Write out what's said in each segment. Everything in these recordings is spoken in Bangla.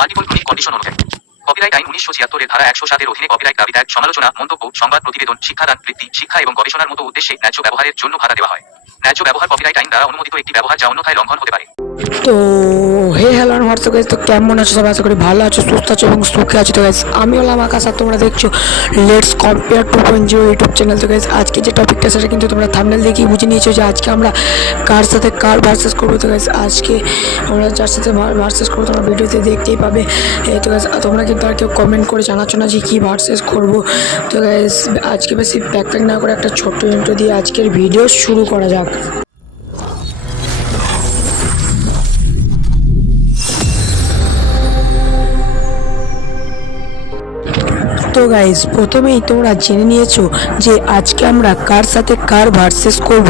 মাল্টিপল ক্রনিক কন্ডিশন অনুযায়ী কপিরাইট আইন 1976 ধারা 107 অধীনে কপিরাইট দাবি ত্যাগ, সমালোচনা, মন্তব্য, সংবাদ প্রতিবেদন, শিক্ষাদান, বৃত্তি, শিক্ষা এবং গবেষণার মতো উদ্দেশ্যে ন্যায্য ব্যবহারের জন্য ভাতা দেওয়া হয়। ন্যায্য ব্যবহার কপিরাইট আইন দ্বারা অনুমোদিত একটি ব্যবহার যা অন্যথায় লঙ্ঘন হতে পারে। তো হ্যালো হোয়াটসঅ্যাপ গাইস, তো কেমন আছো সবাই? আশা করি ভালো আছো, সুস্থ আছো এবং সুখে আছো। তো গাইস আমি হলাম আকাশ আর তোমরা দেখছো লেটস কম্পেয়ার 2.0 ইউটিউব চ্যানেল। তো গাইস আজকে যে টপিকটা সেটা কিন্তু তোমরা থাম্বনেল দেখেই বুঝে নিয়েছো যে আজকে আমরা কার সাথে কার ভার্সেস করবো। তো গাইস আজকে আমরা যার সাথে ভার্সেস করবো তোমরা ভিডিওতে দেখতেই পাবে। তো গাইস তোমরা কিন্তু আর কেউ কমেন্ট করে জানাচ্ছ না যে কী ভার্সেস করবো। তো গাইস আজকে বেশি প্যাক না করে একটা ছোট্ট ইন্ট্রো দিয়ে আজকের ভিডিও শুরু করা যাক। তো গাইস প্রথমেই তোমরা জেনে নিয়েছো যে আজকে আমরা কার সাথে কার ভার্সেস করব।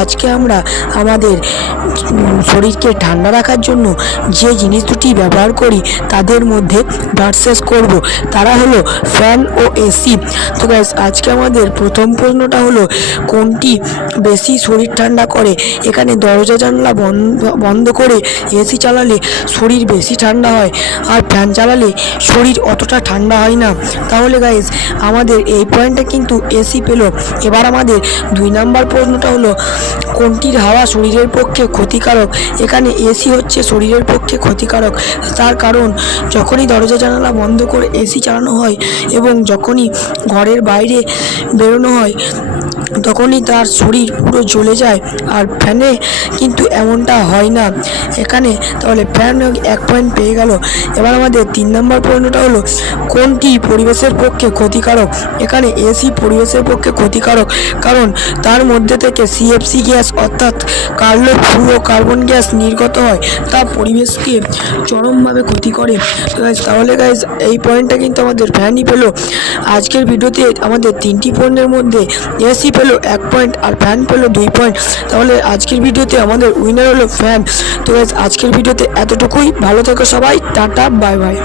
আজকে আমরা আমাদের শরীরকে ঠান্ডা রাখার জন্য যে জিনিস দুটি ব্যবহার করি তাদের মধ্যে ভার্সেস করব, তারা হলো ফ্যান ও এসি। তো গাইস আজকে আমাদের প্রথম প্রশ্নটা হলো কোনটি বেশি শরীর ঠান্ডা করে। এখানে দরজা জানলা বন্ধ করে এসি চালালে শরীর বেশি ঠান্ডা হয় আর ফ্যান চালালে শরীর অতটা ঠান্ডা হয় না। তাহলে গাইজ আমাদের এই পয়েন্টটা কিন্তু এসি পেল। এবার আমাদের 2 নাম্বার প্রশ্নটা হলো কোনটির হাওয়া শরীরের পক্ষে ক্ষতিকারক। এখানে এসি হচ্ছে শরীরের পক্ষে ক্ষতিকারক, তার কারণ যখনই দরজা জানালা বন্ধ করে এসি চালানো হয় এবং যখনই ঘরের বাইরে বেরোনো হয় তখনই তার শরীর পুরো জ্বলে যায়, আর ফ্যানে কিন্তু এমনটা হয় না। এখানে তাহলে ফ্যান 1 পয়েন্ট পেয়ে গেল। এবার আমাদের 3 নম্বর প্রশ্নটা হলো কোনটি পরিবেশের পক্ষে ক্ষতিকারক। এখানে এসি পরিবেশের পক্ষে ক্ষতিকারক, কারণ তার মধ্যে থেকে সিএফসি গ্যাস অর্থাৎ কার্বন গ্যাস নির্গত হয়, তা পরিবেশকে চরমভাবে ক্ষতি করে। তাহলে গাইজ এই পয়েন্টটা কিন্তু আমাদের ফ্যানই পেলো। আজকের ভিডিওতে আমাদের 3টি পয়েন্টের মধ্যে এসি পেলো 1 পয়েন্ট আর ফ্যান পেলো 2 পয়েন্ট। তাহলে আজকের ভিডিওতে আমাদের উইনার হলো ফ্যান। তো গাইজ আজকের ভিডিওতে এতটুকুই। ভালো থেকো সবাই, টাটা, বাই বাই।